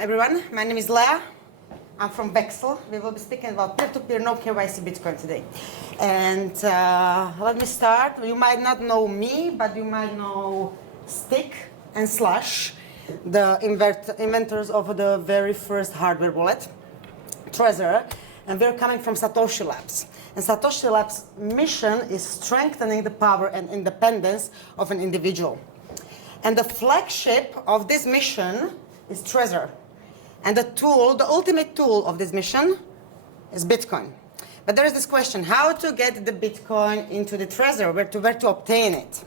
Everyone, my name is Lea. I'm from Vexl. We will be speaking about peer-to-peer no KYC Bitcoin today. And let me start. You might not know me, but you might know Stick and Slush, the inventors of the very first hardware wallet, Trezor. And we're coming from Satoshi Labs. And Satoshi Labs' mission is strengthening the power and independence of an individual. And the flagship of this mission is Trezor. And the tool, the ultimate tool of this mission is Bitcoin. But there is this question, how to get the Bitcoin into the Trezor, where to obtain it?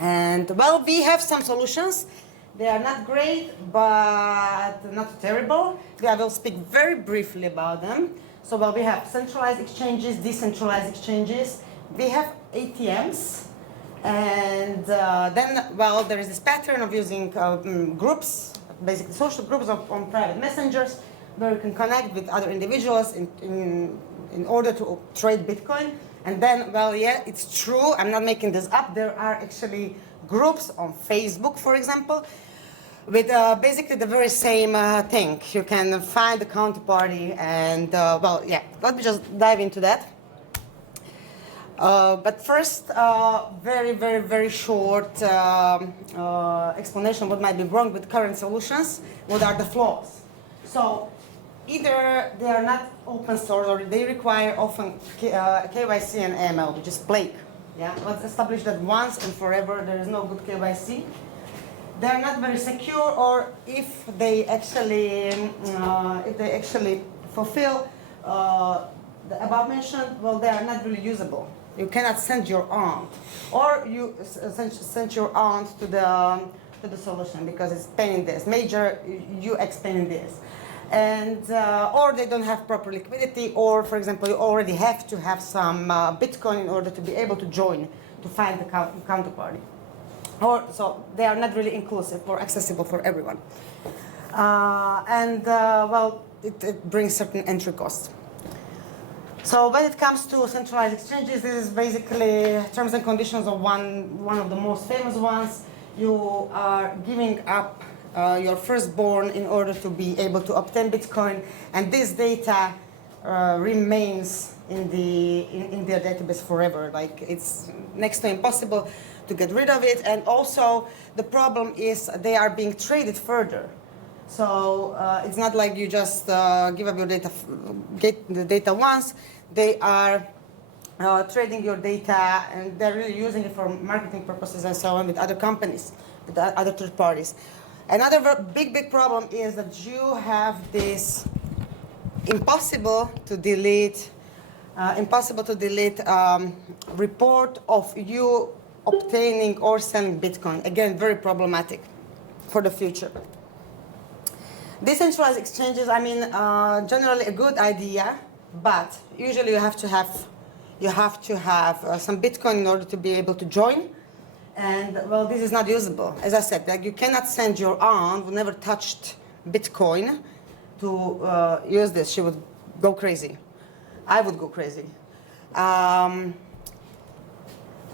And well, we have some solutions. They are not great, but not terrible. I will speak very briefly about them. So well, we have centralized exchanges, decentralized exchanges. We have ATMs. And then, well, there is this pattern of using groups, basically social groups on private messengers, where you can connect with other individuals in order to trade Bitcoin. And then, well, yeah, it's true. I'm not making this up. There are actually groups on Facebook, for example, with basically the very same thing. You can find the counterparty and, well, yeah, let me just dive into that. But first, very short explanation what might be wrong with current solutions. What are the flaws? So either they are not open source or they require often KYC and AML, which is plague. Yeah, let's establish that once and forever there is no good KYC. They are not very secure, or if they actually fulfill the above mentioned, well, they are not really usable. You cannot send your aunt, or you send your aunt to the solution because it's pain in this, major UX pain in this. And, or they don't have proper liquidity, or for example, you already have to have some Bitcoin in order to be able to join, to find the counterparty. Or, so they are not really inclusive or accessible for everyone. Well, it brings certain entry costs. So when it comes to centralized exchanges, this is basically terms and conditions of one of the most famous ones. You are giving up your firstborn in order to be able to obtain Bitcoin, and this data remains in their database forever. Like, it's next to impossible to get rid of it, and also the problem is they are being traded further. So it's not like you just give up your data, get the data once. They are trading your data, and they're really using it for marketing purposes and so on with other companies, with other third parties. Another big problem is that you have this impossible to delete report of you obtaining or selling Bitcoin. Again, very problematic for the future. Decentralized exchanges, I mean, generally a good idea, but usually you have to have some Bitcoin in order to be able to join. And well, this is not usable. As I said, like, you cannot send your aunt who never touched Bitcoin to use this. She would go crazy. I would go crazy.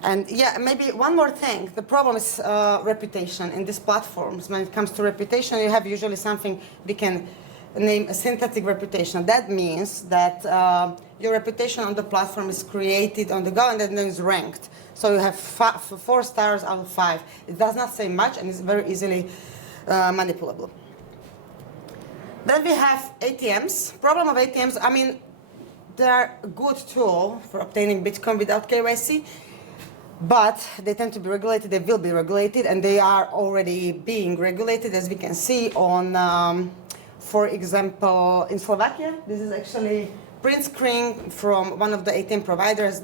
And yeah, maybe one more thing. The problem is reputation in these platforms. When it comes to reputation, you have usually something we can name a synthetic reputation. That means that your reputation on the platform is created on the go and then is ranked. So you have 4 stars out of 5. It does not say much and it's very easily manipulable. Then we have ATMs. Problem of ATMs, I mean, they are a good tool for obtaining Bitcoin without KYC, but they tend to be regulated, they will be regulated, and they are already being regulated, as we can see on, for example, in Slovakia. This is actually print screen from one of the ATM providers.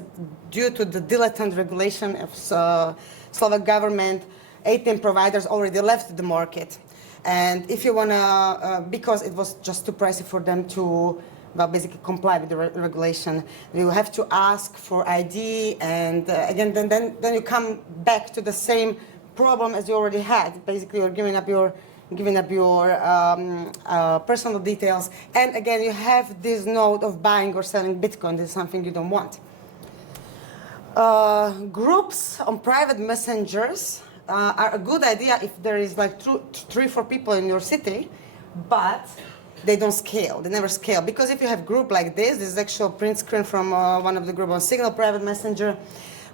Due to the dilettante regulation of Slovak government, ATM providers already left the market. And if you want to, because it was just too pricey for them to, well, basically comply with the regulation, you have to ask for ID, and again, then you come back to the same problem as you already had. Basically, you're giving up your personal details, and again, you have this node of buying or selling Bitcoin. This is something you don't want. Groups on private messengers are a good idea if there is like 3-4 people in your city, but they don't scale. They never scale. Because if you have group like this is actually a print screen from one of the group on Signal Private Messenger.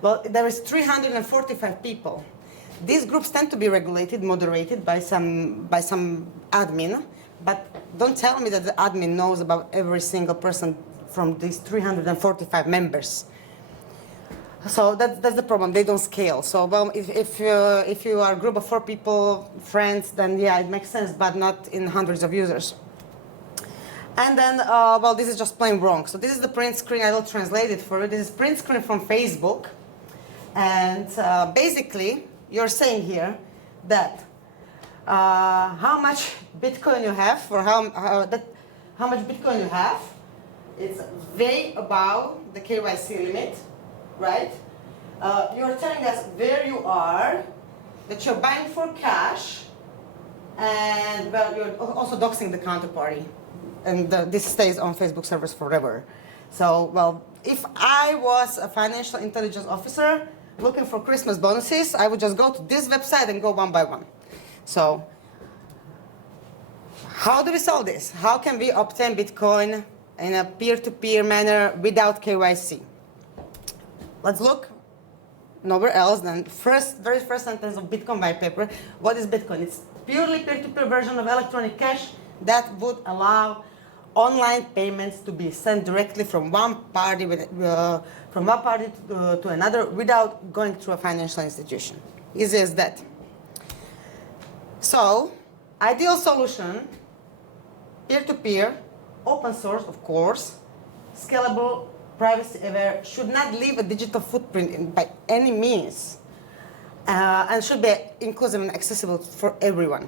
Well, there is 345 people. These groups tend to be regulated, moderated by some admin, but don't tell me that the admin knows about every single person from these 345 members. So that's the problem. They don't scale. So well, if you are a group of 4 people, friends, then yeah, it makes sense, but not in hundreds of users. And then, well, this is just plain wrong. So this is the print screen. I will translate it for you. This is print screen from Facebook. And basically, you're saying here that how much Bitcoin you have, or how much Bitcoin you have, it's way above the KYC limit, right? You're telling us where you are, that you're buying for cash, and well, you're also doxing the counterparty. And this stays on Facebook servers forever. So, well, if I was a financial intelligence officer looking for Christmas bonuses, I would just go to this website and go one by one. So, how do we solve this? How can we obtain Bitcoin in a peer-to-peer manner without KYC? Let's look nowhere else than very first sentence of Bitcoin white paper. What is Bitcoin? It's purely peer-to-peer version of electronic cash that would allow online payments to be sent directly from one party to another without going through a financial institution. Easy as that. So, ideal solution, peer-to-peer, open source, of course, scalable, privacy-aware, should not leave a digital footprint by any means, and should be inclusive and accessible for everyone.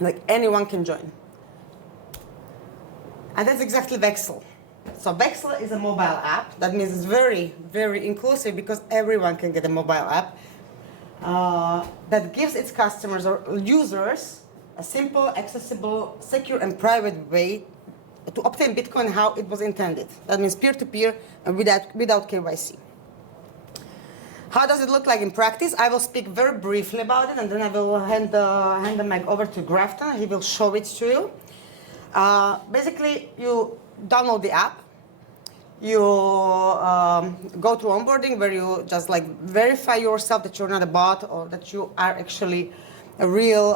Like anyone can join. And that's exactly Vexl. So Vexl is a mobile app. That means it's very, very inclusive because everyone can get a mobile app that gives its customers or users a simple, accessible, secure, and private way to obtain Bitcoin how it was intended. That means peer-to-peer and without KYC. How does it look like in practice? I will speak very briefly about it, and then I will hand the mic over to Grafton. He will show it to you. Basically, you download the app. You go through onboarding where you just like verify yourself that you're not a bot or that you are actually a real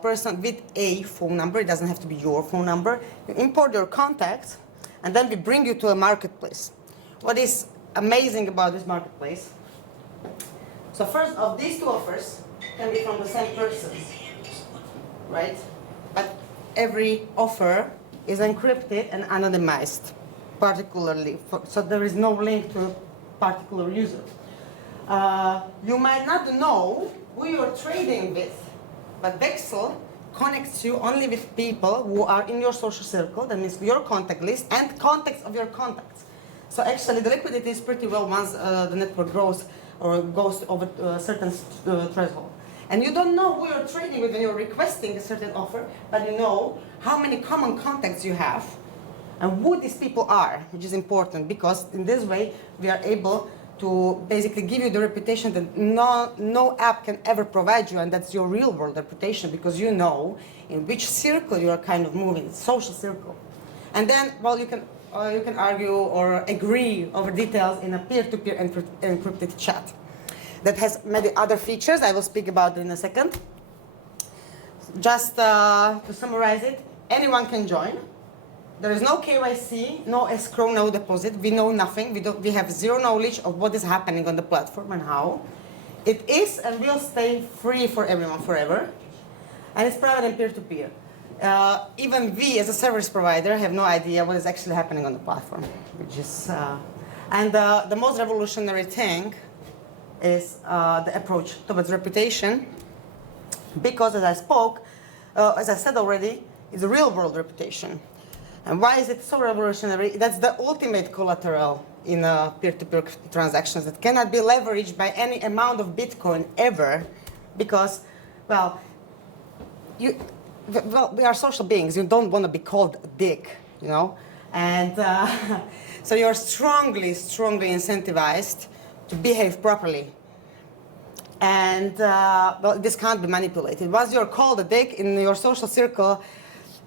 person with a phone number. It doesn't have to be your phone number. You import your contacts, and then we bring you to a marketplace. What is amazing about this marketplace? So first of these two offers can be from the same person, right? But every offer is encrypted and anonymized, particularly, so there is no link to a particular user. You might not know who you're trading with, but Vexl connects you only with people who are in your social circle, that means your contact list and contacts of your contacts. So actually the liquidity is pretty well once the network grows or goes over a certain threshold. And you don't know who you're trading with when you're requesting a certain offer, but you know how many common contacts you have and who these people are, which is important because in this way we are able to basically give you the reputation that no app can ever provide you, and that's your real world reputation because you know in which circle you are kind of moving, social circle. And then, well, you can argue or agree over details in a peer-to-peer encrypted chat that has many other features. I will speak about it in a second. Just to summarize it, anyone can join. There is no KYC, no escrow, no deposit. We know nothing. We have zero knowledge of what is happening on the platform and how. It is and will stay free for everyone forever. And it's private and peer-to-peer. Even we, as a service provider, have no idea what is actually happening on the platform, which is, and the most revolutionary thing is the approach towards reputation, because as I said already, it's a real-world reputation. And why is it so revolutionary? That's the ultimate collateral in peer-to-peer transactions that cannot be leveraged by any amount of Bitcoin ever, because, well, we are social beings. You don't want to be called a dick, you know? And so you're strongly incentivized to behave properly. And well, this can't be manipulated. Once you're called a dick in your social circle,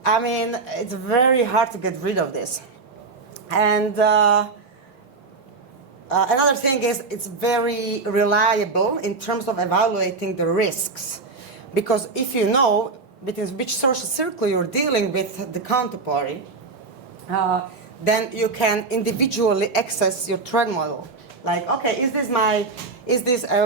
I mean, it's very hard to get rid of this. And another thing is it's very reliable in terms of evaluating the risks. Because if you know between which social circle you're dealing with the counterparty, then you can individually access your threat model. Like, okay,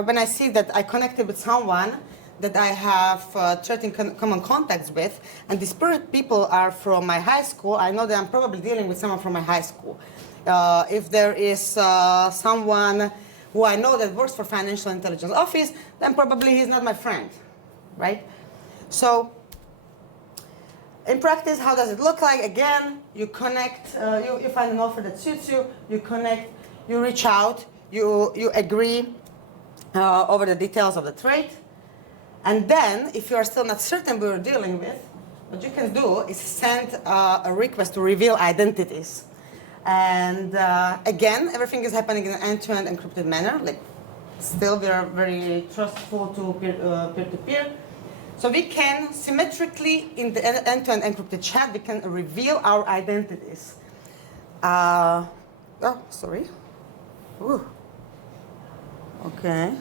when I see that I connected with someone that I have certain common contacts with, and these people are from my high school, I know that I'm probably dealing with someone from my high school. If there is someone who I know that works for Financial Intelligence Office, then probably he's not my friend, right? So, in practice, how does it look like? Again, you connect, you find an offer that suits you, you connect, you reach out, you agree over the details of the trade. And then, if you are still not certain who you're dealing with, what you can do is send a request to reveal identities. And again, everything is happening in an end-to-end encrypted manner. Like, still, we are very trustful to peer-to-peer. So we can symmetrically, in the end-to-end encrypted chat, we can reveal our identities. Oh, sorry. Ooh. Okay.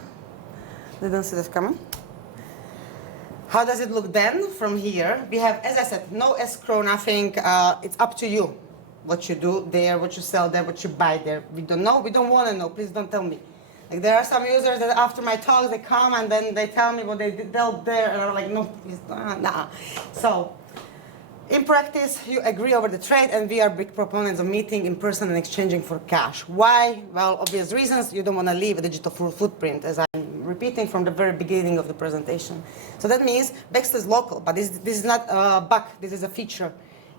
Didn't see this coming. How does it look then from here? We have, as I said, no escrow, nothing. It's up to you what you do there, what you sell there, what you buy there. We don't know. We don't want to know. Please don't tell me. Like, there are some users that after my talks, they come and then they tell me what they dealt there, and I'm like, no, please, nah. So, in practice, you agree over the trade, and we are big proponents of meeting in person and exchanging for cash. Why? Well, obvious reasons. You don't want to leave a digital footprint, as I'm repeating from the very beginning of the presentation. So that means Vexl is local, but this is not a bug. This is a feature.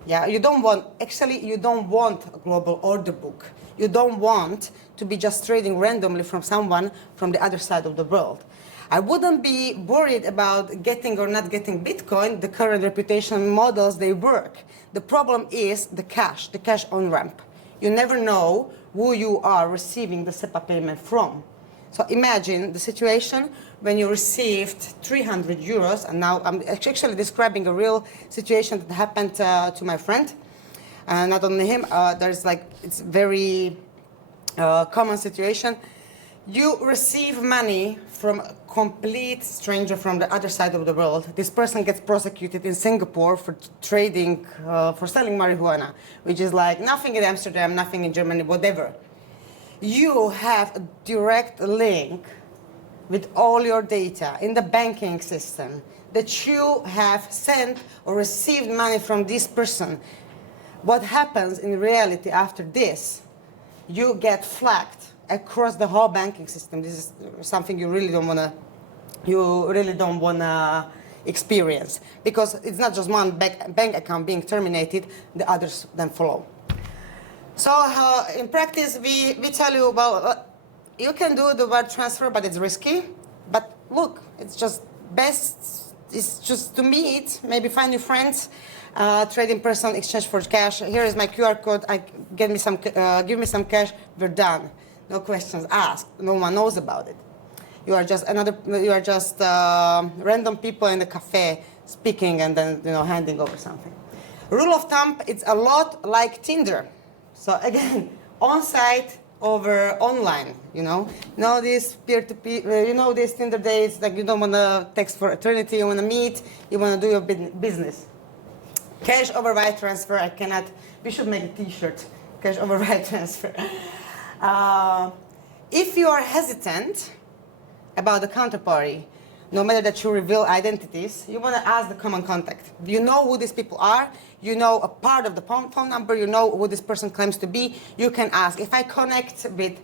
Yeah, you don't want a global order book. You don't want to be just trading randomly from someone from the other side of the world. I wouldn't be worried about getting or not getting Bitcoin. The current reputation models, they work. The problem is the cash on-ramp. You never know who you are receiving the SEPA payment from. So imagine the situation when you received 300 euros, and now I'm actually describing a real situation that happened to my friend. Not only him, it's very common situation. You receive money from a complete stranger from the other side of the world. This person gets prosecuted in Singapore for trading, for selling marijuana, which is like nothing in Amsterdam, nothing in Germany, whatever. You have a direct link with all your data in the banking system that you have sent or received money from this person. What happens in reality after this? You get flagged across the whole banking system. This is something you really don't want to experience, because it's not just one bank account being terminated, the others then follow. So in practice, we tell you, well, you can do the wire transfer, but it's risky. But look, it's just best, it's just to meet, maybe find new friends, trade in person, exchange for cash. Here is my QR code. Give me some cash. We're done. No questions asked. No one knows about it. You are just random people in the cafe speaking and then handing over something. Rule of thumb: it's a lot like Tinder. So again, on-site over online, this peer-to-peer, these Tinder dates, like you don't want to text for eternity, you want to meet, you want to do your business. Cash over wire transfer, we should make a t-shirt, cash over wire transfer. If you are hesitant about the counterparty, no matter that you reveal identities, you want to ask the common contact. You know who these people are, you know a part of the phone number, you know who this person claims to be, you can ask. If I connect with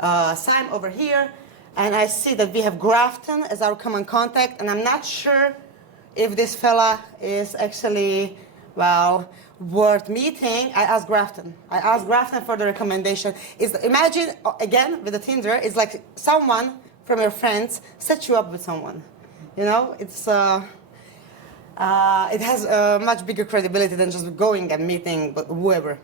Sam over here, and I see that we have Grafton as our common contact, and I'm not sure if this fella is actually, worth meeting, I ask Grafton. I ask Grafton for the recommendation. Imagine, again, with the Tinder, it's like someone from your friends set you up with someone. It has much bigger credibility than just going and meeting whoever.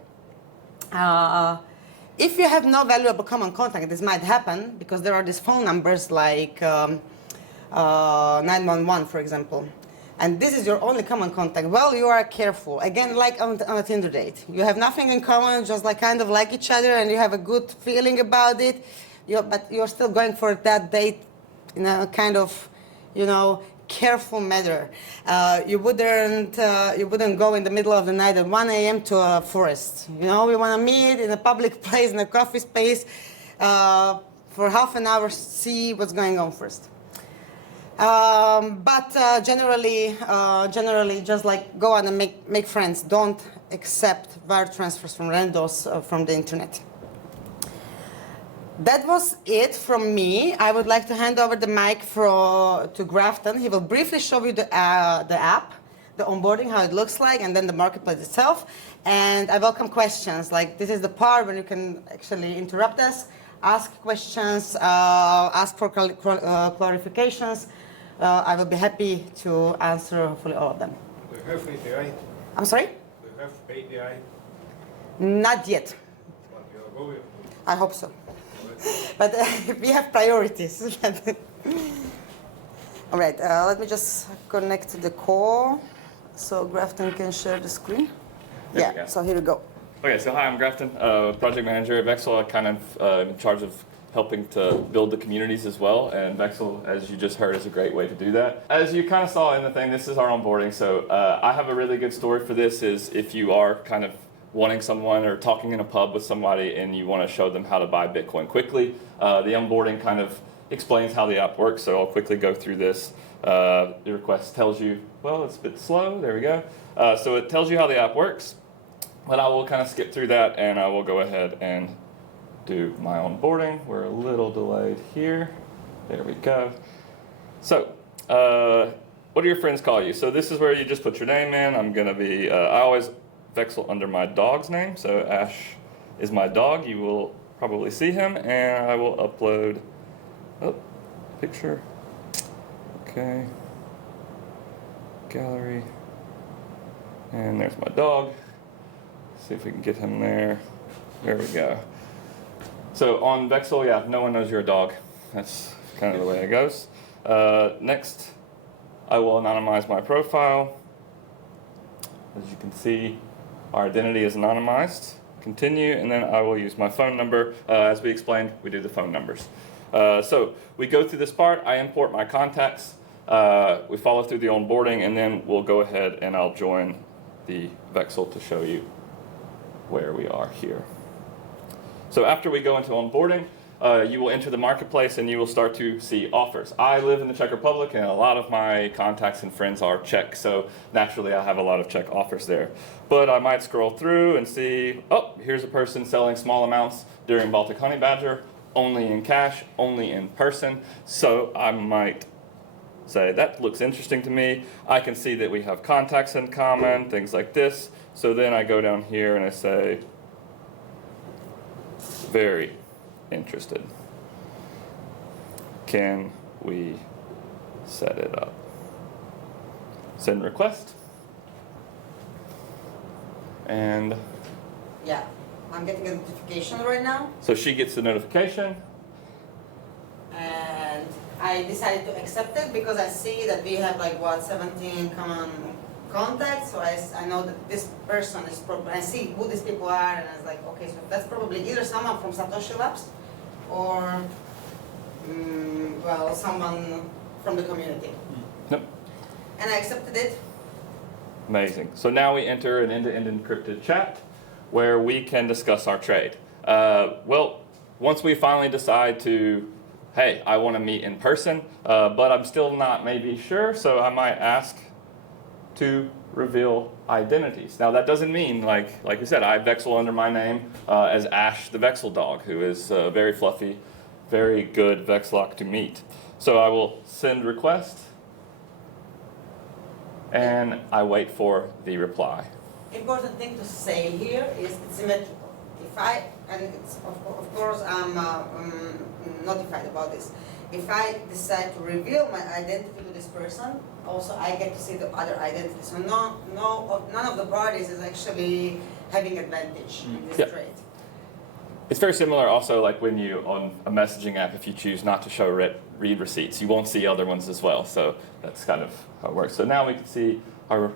If you have no valuable common contact, this might happen because there are these phone numbers like 911, for example. and this is your only common contact, well, you are careful. Again, like on a Tinder date. You have nothing in common, just like kind of like each other, and you have a good feeling about it, but you're still going for that date in a kind of, careful manner. You wouldn't go in the middle of the night at 1 a.m. to a forest. We want to meet in a public place, in a coffee space, for half an hour, see what's going on first. But generally, just like go on and make friends. Don't accept wire transfers from randos from the internet. That was it from me. I would like to hand over the mic to Grafton. He will briefly show you the app, the onboarding, how it looks like, and then the marketplace itself. And I welcome questions. Like, this is the part when you can actually interrupt us, ask questions, ask for clarifications. I will be happy to answer hopefully all of them. Do you have API? I'm sorry? Do you have API? Not yet. But you are going to. I hope so. But we have priorities. All right, let me just connect to the call so Grafton can share the screen. Yeah, so here we go. Okay, so hi, I'm Grafton, project manager at Vexl. I'm kind of in charge of helping to build the communities as well, and Vexl, as you just heard, is a great way to do that. As you kind of saw in the thing, this is our onboarding, so I have a really good story for this, is if you are kind of wanting someone or talking in a pub with somebody and you want to show them how to buy Bitcoin quickly, the onboarding kind of explains how the app works, so I'll quickly go through this. The request tells you, well, it's a bit slow, there we go. So it tells you how the app works, but I will kind of skip through that and I will go ahead and do my onboarding. We're a little delayed here. There we go. So, what do your friends call you? So this is where you just put your name in. I'm gonna be, I always Vexl under my dog's name, so Ash is my dog. You will probably see him, and I will upload picture. Okay, gallery, and there's my dog. See if we can get him there. There we go. So on Vexl, yeah, no one knows you're a dog. That's kind of the way it goes. Next, I will anonymize my profile. As you can see, our identity is anonymized. Continue, and then I will use my phone number. As we explained, we do the phone numbers. So we go through this part. I import my contacts. We follow through the onboarding, and then we'll go ahead and I'll join the Vexl to show you where we are here. So after we go into onboarding, you will enter the marketplace and you will start to see offers. I live in the Czech Republic and a lot of my contacts and friends are Czech, so naturally I have a lot of Czech offers there. But I might scroll through and see, oh, here's a person selling small amounts during Baltic Honey Badger, only in cash, only in person. So I might say, that looks interesting to me. I can see that we have contacts in common, things like this. So then I go down here and I say, very interested. Can we set it up? Send request. And yeah, I'm getting a notification right now. So she gets the notification. And I decided to accept it because I see that we have 17 common contacts. So I know that this person is probably, I see who these people are, and I was like, okay, so that's probably either someone from Satoshi Labs or, well, someone from the community. Yep. And I accepted it. Amazing. So now we enter an end-to-end encrypted chat where we can discuss our trade. Well, once we finally decide to, hey, I want to meet in person, but I'm still not maybe sure, so I might ask to reveal identities. Now that doesn't mean, like you said, I Vexl under my name as Ash the Vexl dog, who is very fluffy, very good Vexlock to meet. So I will send request, and I wait for the reply. Important thing to say here is it's symmetrical. If I, and it's, of course I'm notified about this. If I decide to reveal my identity to this person, also I get to see the other identity. So none of the parties is actually having advantage in this trade. It's very similar also like when you, on a messaging app, if you choose not to show read receipts, you won't see other ones as well. So that's kind of how it works. So now we can see our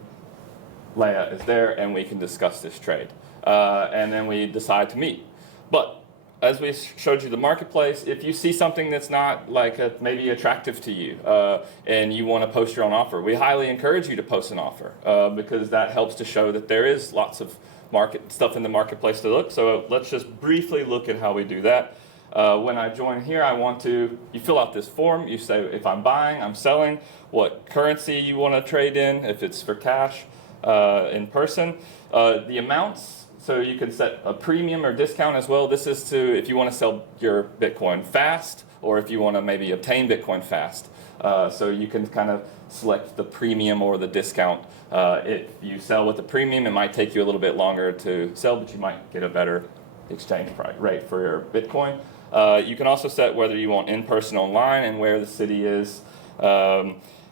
Lea is there and we can discuss this trade. And then we decide to meet. But as we showed you the marketplace, if you see something that's not like maybe attractive to you and you want to post your own offer, we highly encourage you to post an offer because that helps to show that there is lots of market stuff in the marketplace to look. So let's just briefly look at how we do that. When I join here, you fill out this form. You say if I'm buying, I'm selling, what currency you want to trade in, if it's for cash, in person, the amounts. So you can set a premium or discount as well. This is to if you want to sell your Bitcoin fast or if you want to maybe obtain Bitcoin fast. So you can kind of select the premium or the discount. If you sell with the premium, it might take you a little bit longer to sell, but you might get a better exchange rate for your Bitcoin. You can also set whether you want in-person, online, and where the city is.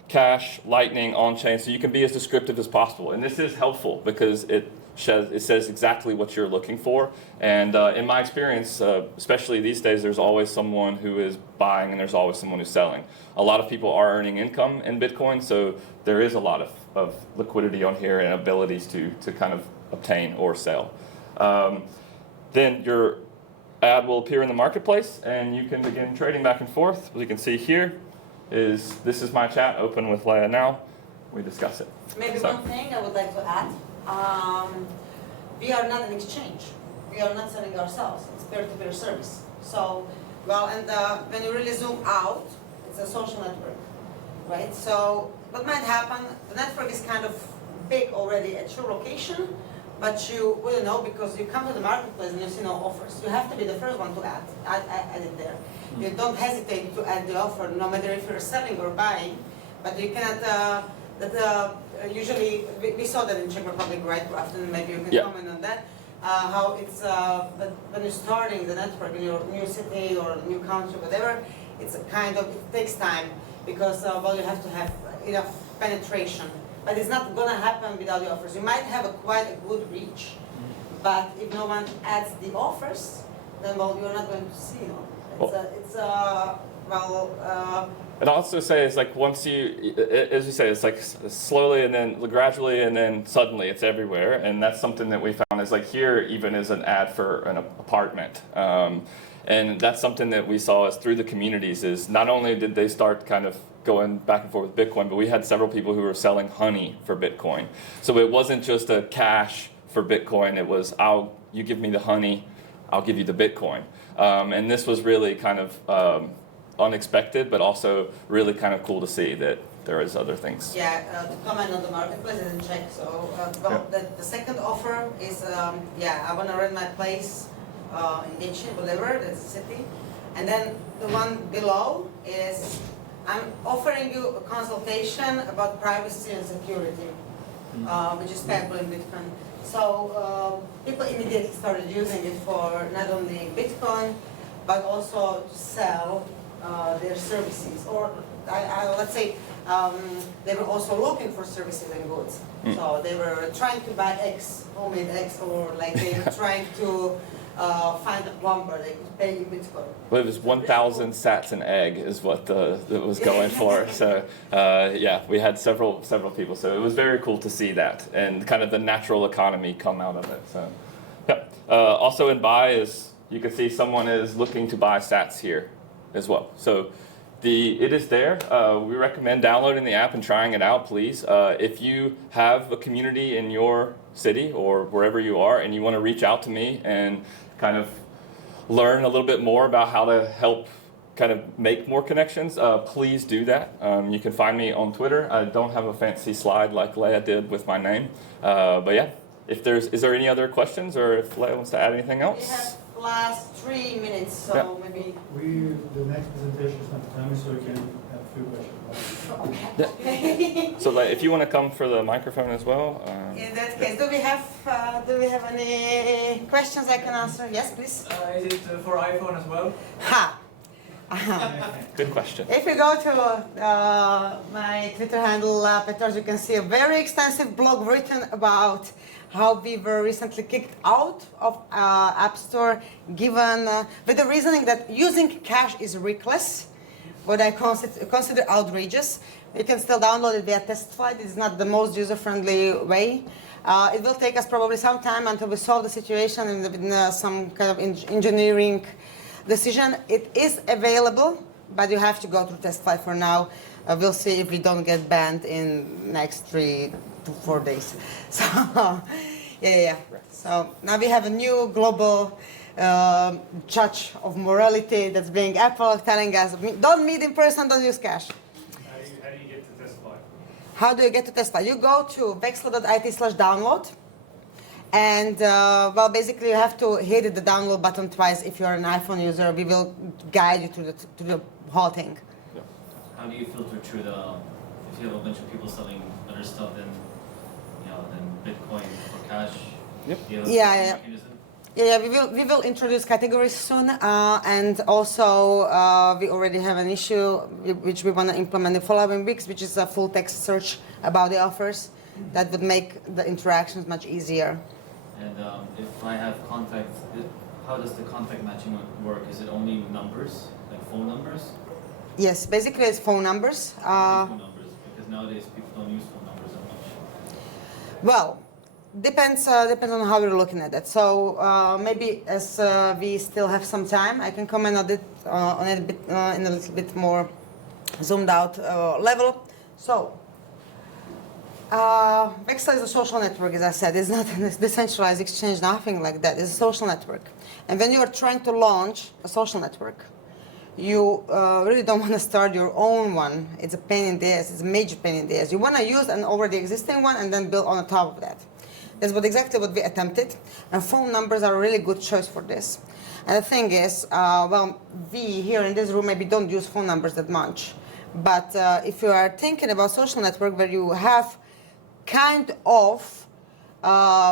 Cash, Lightning, on-chain, so you can be as descriptive as possible. And this is helpful because it says exactly what you're looking for. And in my experience, especially these days, there's always someone who is buying and there's always someone who's selling. A lot of people are earning income in Bitcoin, so there is a lot of liquidity on here and abilities to kind of obtain or sell. Then your ad will appear in the marketplace and you can begin trading back and forth. As you can see here, this is my chat open with Lea now. We discuss it. Maybe one thing I would like to add. We are not an exchange. We are not selling ourselves. It's peer-to-peer service. So, when you really zoom out, it's a social network, right? So what might happen, the network is kind of big already at your location, but you wouldn't know because you come to the marketplace and you see no offers. You have to be the first one to add it there. You don't hesitate to add the offer, no matter if you're selling or buying, but you cannot, usually, we saw that in Czech Republic, right, Grafton, maybe you can comment on that, how it's, when you're starting the network in your new city or new country, whatever, it's a kind of, it takes time because, you have to have enough penetration. But it's not going to happen without the offers. You might have quite a good reach, but if no one adds the offers, then, you're not going to see them. And I'll also say it's like once you, as you say, it's like slowly and then gradually and then suddenly it's everywhere. And that's something that we found is like here even is an ad for an apartment. And that's something that we saw is through the communities is not only did they start kind of going back and forth with Bitcoin, but we had several people who were selling honey for Bitcoin. So it wasn't just a cash for Bitcoin. It was, you give me the honey, I'll give you the Bitcoin. And this was really kind of unexpected, but also really kind of cool to see that there is other things. Yeah, to comment on the marketplace and check. So, the second offer is, I want to rent my place in Vexl, whatever, that's the city. And then the one below is, I'm offering you a consultation about privacy and security, which is payable in Bitcoin. So people immediately started using it for not only Bitcoin, but also to sell their services. Or let's say they were also looking for services and goods. So they were trying to buy X, homemade X, or like they were trying to find a plumber, they could pay in Bitcoin. Well, it was 1,000 sats an egg is what it was going for. So we had several people. So it was very cool to see that and kind of the natural economy come out of it. So also in buy is you can see someone is looking to buy sats here as well. So it is there. We recommend downloading the app and trying it out, please. If you have a community in your city or wherever you are and you want to reach out to me and kind of learn a little bit more about how to help kind of make more connections, please do that. You can find me on Twitter. I don't have a fancy slide like Lea did with my name. But yeah, is there any other questions or if Lea wants to add anything else? We have last 3 minutes, so maybe. The next presentation is not coming, so we can have a few questions. Okay. So like, if you want to come for the microphone as well. In that case, do we have any questions I can answer? Yes, please. Is it for iPhone as well? Ha! Good question. If you go to my Twitter handle, Peters, you can see a very extensive blog written about how we were recently kicked out of App Store, given with the reasoning that using cache is reckless, what I consider outrageous. You can still download it via test flight. It's not the most user-friendly way. It will take us probably some time until we solve the situation in some kind of engineering decision. It is available, but you have to go through test flight for now. We'll see if we don't get banned in next 3 to 4 days. So, yeah. So now we have a new global judge of morality that's being Apple telling us, don't meet in person, don't use cache. How do you get to test flight? How do you get to test flight? You go to vexl.it/download. And, well, basically you have to hit the download button twice. If you're an iPhone user, we will guide you to the whole thing. How do you filter through if you have a bunch of people selling other stuff than Bitcoin for cash? Yep. Do you have a Yeah. mechanism? Yeah, we will introduce categories soon, and also we already have an issue which we want to implement in the following weeks, which is a full text search about the offers. That would make the interactions much easier. And if I have contacts, how does the contact matching work? Is it only numbers, like phone numbers? Yes, basically it's phone numbers. Phone numbers, because nowadays people don't use phone numbers that much. Well, depends on how you're looking at it. So maybe as we still have some time, I can comment on it a bit, in a little bit more zoomed out level. So. Vexl is a social network, as I said. It's not a decentralized exchange, nothing like that. It's a social network. And when you are trying to launch a social network, you really don't want to start your own one. It's a pain in the ass. It's a major pain in the ass. You want to use an already existing one and then build on top of that. That's exactly what we attempted. And phone numbers are a really good choice for this. And the thing is, well, we here in this room maybe don't use phone numbers that much. But if you are thinking about social network where you have kind of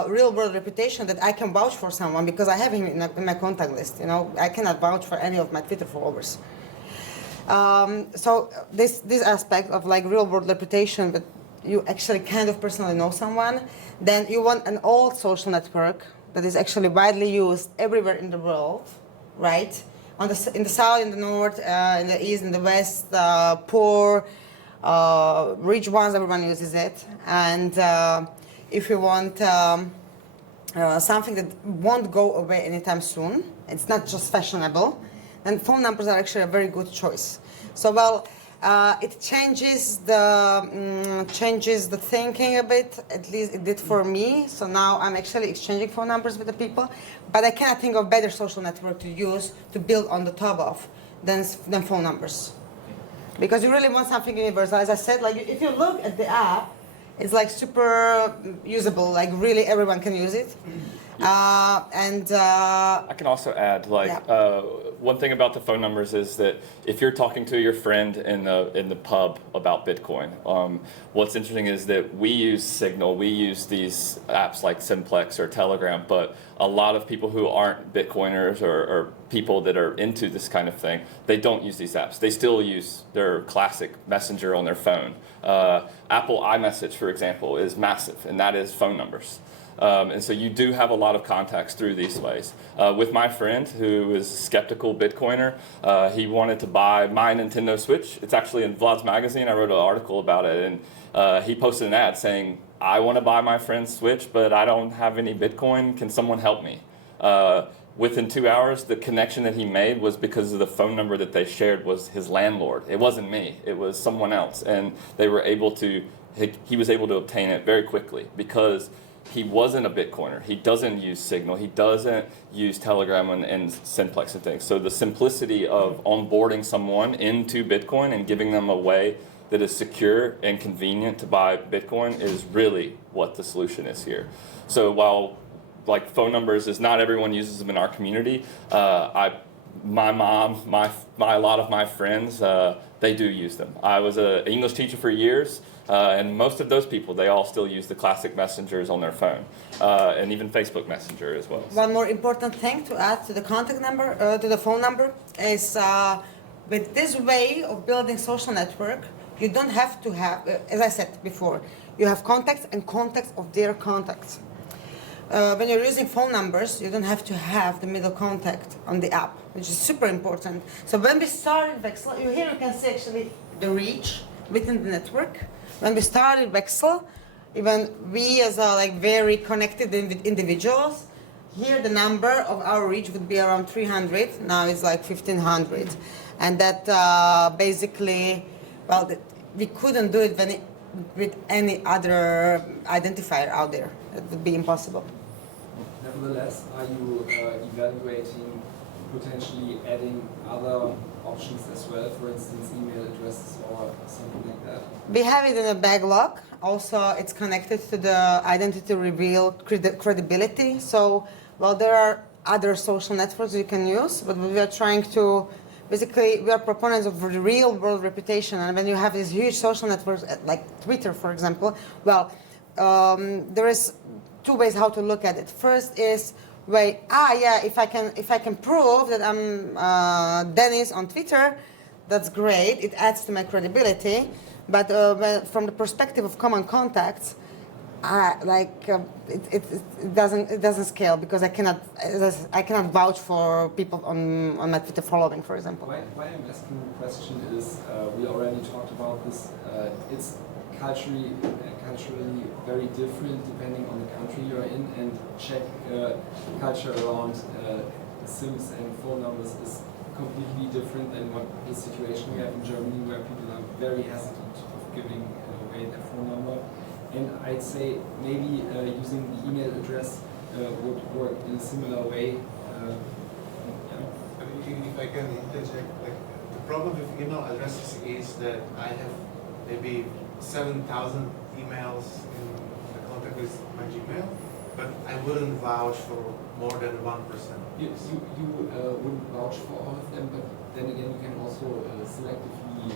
real-world reputation that I can vouch for someone because I have him in my contact list. You know, I cannot vouch for any of my Twitter followers. So this aspect of like real-world reputation that you actually kind of personally know someone, then you want an old social network that is actually widely used everywhere in the world, right? In the south, in the north, in the east, in the west, poor. Rich ones, everyone uses it. And if you want something that won't go away anytime soon, it's not just fashionable, then phone numbers are actually a very good choice. So, well, it changes the thinking a bit, at least it did for me. So now I'm actually exchanging phone numbers with the people, but I cannot think of better social network to use to build on the top of than phone numbers. Because you really want something universal. As I said, like if you look at the app, it's like super usable. Like really, everyone can use it. I can also add, like, Yeah. One thing about the phone numbers is that if you're talking to your friend in the pub about Bitcoin, what's interesting is that we use Signal, we use these apps like Simplex or Telegram, but a lot of people who aren't Bitcoiners or people that are into this kind of thing, they don't use these apps. They still use their classic messenger on their phone. Apple iMessage, for example, is massive, and that is phone numbers. And so you do have a lot of contacts through these ways. With my friend who is a skeptical Bitcoiner, he wanted to buy my Nintendo Switch. It's actually in Vlad's magazine. I wrote an article about it, and he posted an ad saying, I want to buy my friend's Switch, but I don't have any Bitcoin. Can someone help me? Within 2 hours, the connection that he made was because of the phone number that they shared was his landlord. It wasn't me. It was someone else. And they were able to, he was able to obtain it very quickly because he wasn't a Bitcoiner. He doesn't use Signal. He doesn't use Telegram and Simplex and things. So the simplicity of onboarding someone into Bitcoin and giving them a way that is secure and convenient to buy Bitcoin is really what the solution is here. So while like phone numbers is not everyone uses them in our community, my mom, a lot of my friends, they do use them. I was an English teacher for years. And most of those people, they all still use the classic messengers on their phone, and even Facebook Messenger as well. One more important thing to add to the contact number, to the phone number, is with this way of building social network, you don't have to have, as I said before, you have contacts and contacts of their contacts. when you're using phone numbers, you don't have to have the middle contact on the app, which is super important. So when we started Vexl, here you can see actually the reach within the network. When we started Vexl, even we as very connected individuals, here the number of our reach would be around 300. Now it's like 1,500, and that basically, well, we couldn't do it with any other identifier out there. It would be impossible. Nevertheless, are you evaluating potentially adding other options as well, for instance, email addresses or something like that? We have it in a backlog. Also, it's connected to the identity reveal credibility. So, well, there are other social networks you can use, but we are trying to, basically, we are proponents of the real world reputation. And when you have these huge social networks, like Twitter, for example, well, there is two ways how to look at it. First is, if I can prove that I'm Dennis on Twitter, that's great. It adds to my credibility. But from the perspective of common contacts, it doesn't scale because I cannot vouch for people on my Twitter following, for example. Why I'm asking the question is we already talked about this. It's culturally very different depending on the country you're in, and Czech culture around SIMs and phone numbers is completely different than what the situation we have in Germany, where people are very hesitant of giving away their phone number. And I'd say maybe using the email address would work in a similar way. If I can interject, like, the problem with email addresses is that I have maybe 7,000 emails in the contact list of my Gmail, but I wouldn't vouch for more than 1%. You wouldn't vouch for all of them, but then again you can also selectively.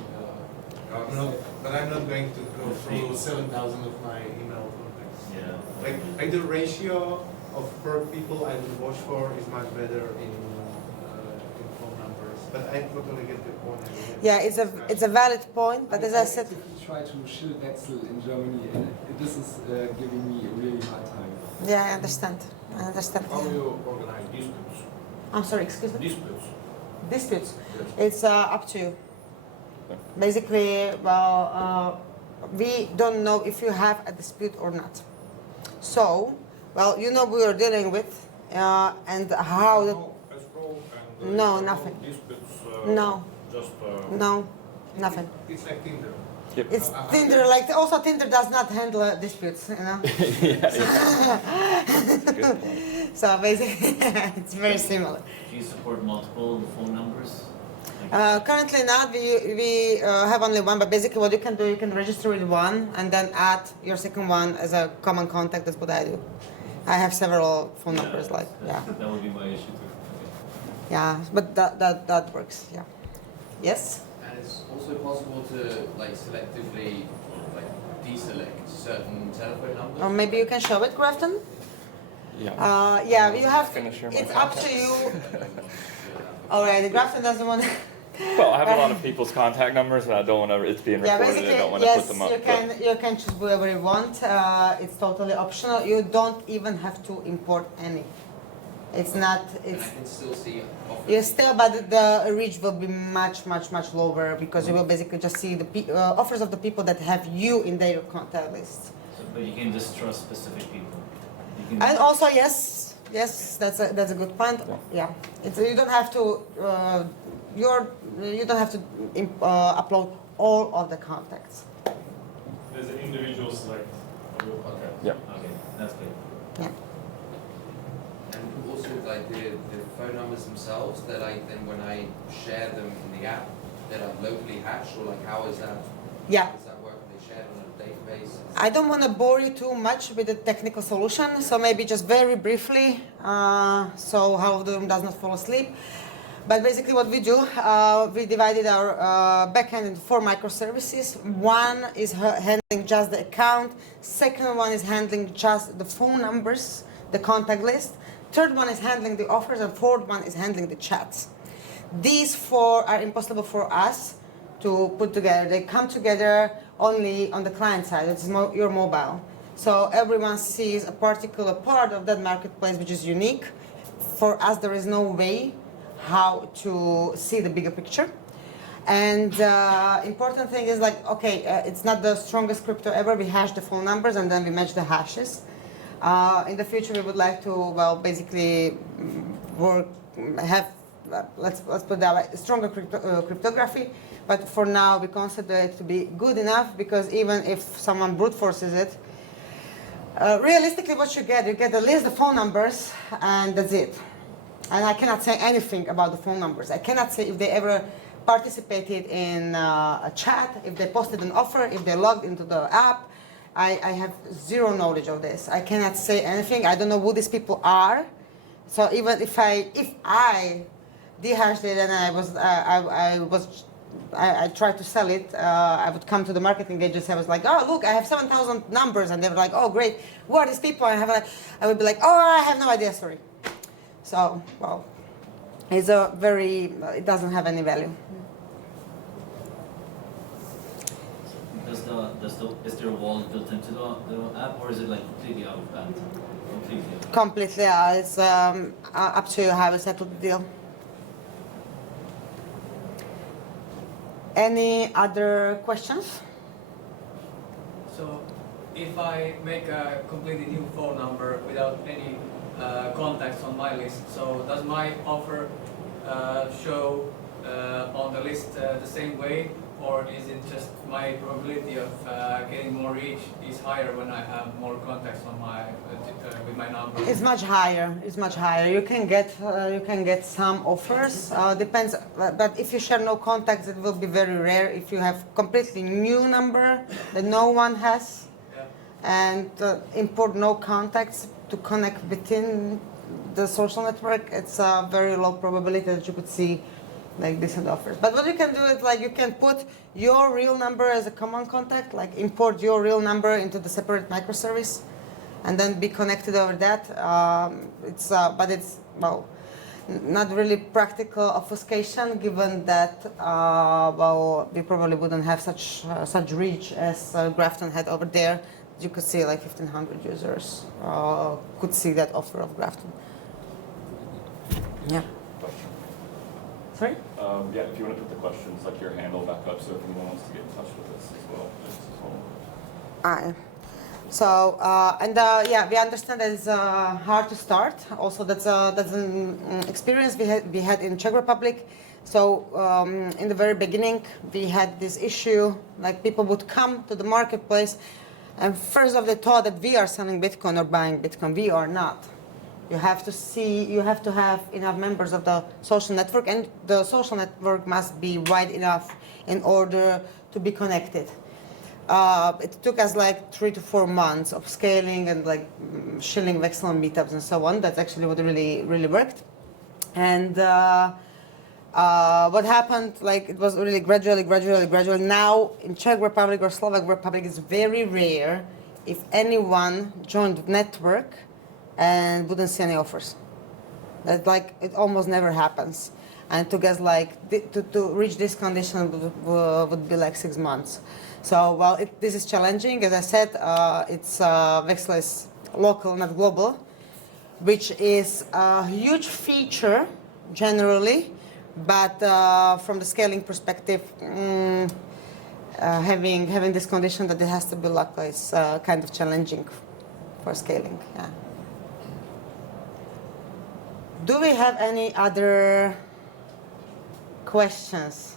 But I'm not going to go through 7,000 of my email contacts. Yeah. Like the ratio of per people I would watch for is much better in phone numbers. But I totally get the point. Yeah, it's a valid point, but as I said, actively try to shield Vexl in Germany, and this is giving me a really hard time. yeah, I understand. How do you organize disputes? I'm sorry, excuse me. Disputes. Disputes. Yes. It's up to you. Basically, well, we don't know if you have a dispute or not. So, well, you know we are dealing with, and how the. No escrow and No, no nothing. disputes. No. Just. No, nothing. It's like Tinder. It's Tinder, like also Tinder does not handle disputes, you know. So basically, it's very similar. Do you support multiple phone numbers? Currently not. We have only one, but basically what you can do, you can register with one and then add your second one as a common contact. That's what I do. I have several phone numbers, like, yeah. That would be my issue too. Okay. Yeah, but that works, yeah. Yes? And it's also possible to selectively deselect certain telephone numbers. Or maybe you can show it, Grafton? Yeah. Yeah, you have, Gonna share my it's up to you. All right, Grafton doesn't want to. Well, I have a lot of people's contact numbers, and I don't want to. It's being Yeah, recorded. basically, I don't want to yes, put them up. you can choose whoever you want. It's totally optional. You don't even have to import any. It's not. And It's I can still see offers. you still, but the reach will be much lower because you will basically just see the offers of the people that have you in their contact list. So, but you can just trust specific people. You can, And also, yes, that's a good point. Yeah, you don't have to. You don't have to upload all of the contacts. There's an individual select of your contact. Yeah. Okay, that's good. Yeah. And also the phone numbers themselves that then when I share them in the app, that are locally hashed, or how is that? Yeah. How does that work? Are they shared on a database? I don't want to bore you too much with the technical solution, so maybe just very briefly, so how the room does not fall asleep. But basically what we do, we divided our backend into 4 microservices. One is handling just the account, second one is handling just the phone numbers, the contact list, third one is handling the offers, and fourth one is handling the chats. These 4 are impossible for us to put together. They come together only on the client side, it's your mobile. So everyone sees a particular part of that marketplace which is unique. For us, there is no way how to see the bigger picture. And important thing is like, okay, it's not the strongest crypto ever. We hash the phone numbers and then we match the hashes. In the future, we would like to, well, basically let's put it that way, stronger cryptography. But for now, we consider it to be good enough because even if someone brute forces it, realistically, what you get a list of phone numbers, and that's it. And I cannot say anything about the phone numbers. I cannot say if they ever participated in a chat, if they posted an offer, if they logged into the app. I have zero knowledge of this. I cannot say anything. I don't know who these people are. So even if I dehashed it and I tried to sell it, I would come to the marketing agency. I was like, oh, look, I have 7,000 numbers. And they were like, oh, great. Who are these people? And I would be like, oh, I have no idea, sorry. So, well, it's it doesn't have any value. Is there a wallet built into the app, or is it like completely out of band? Completely. It's up to you how you settle the deal. Any other questions? So, if I make a completely new phone number without any contacts on my list, so does my offer show on the list the same way, or is it just my probability of getting more reach is higher when I have more contacts on my with my number? It's much higher. It's much higher. You can get some offers. Depends. But if you share no contacts, it will be very rare. If you have completely new number that no one has, Yeah. and import no contacts to connect within the social network, it's a very low probability that you could see like decent offers. But what you can do is like you can put your real number as a common contact, like import your real number into the separate microservice, and then be connected over that. But it's well, not really practical obfuscation, given that well, we probably wouldn't have such reach as Grafton had over there. You could see like 1,500 users could see that offer of Grafton. Yeah. Sorry? Yeah, if you want to put the questions, like your handle back up, so if anyone wants to get in touch with us as well. Aye. So, yeah, we understand that it's hard to start. Also, that's an experience we had in Czech Republic. So, in the very beginning, we had this issue, like people would come to the marketplace, and first of they thought that we are selling Bitcoin or buying Bitcoin. We are not. You have to have enough members of the social network, and the social network must be wide enough in order to be connected. It took us like 3 to 4 months of scaling and like shilling Vexl meetups and so on. That's actually what really worked. And what happened, like it was really gradually. Now in Czech Republic or Slovak Republic, it's very rare if anyone joined the network and wouldn't see any offers. That like it almost never happens. And it took us like to reach this condition would be like 6 months. So well, this is challenging. As I said, Vexl is local, not global, which is a huge feature generally, but from the scaling perspective, having this condition that it has to be local is kind of challenging for scaling. Yeah. Do we have any other questions?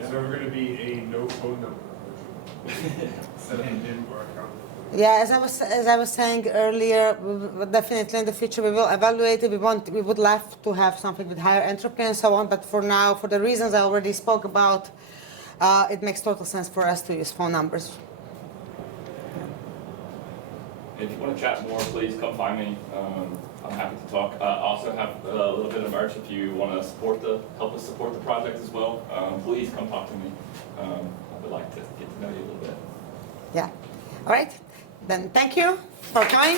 Is there ever going to be a no phone number? Set up a NIN or account? Yeah, as I was saying earlier, definitely in the future we will evaluate it. We would love to have something with higher entropy and so on. But for now, for the reasons I already spoke about, it makes total sense for us to use phone numbers. If you want to chat more, please come find me. I'm happy to talk. Also have a little bit of merch if you want to help us support the project as well. Please come talk to me. I would like to get to know you a little bit. Yeah. All right. Then thank you for coming.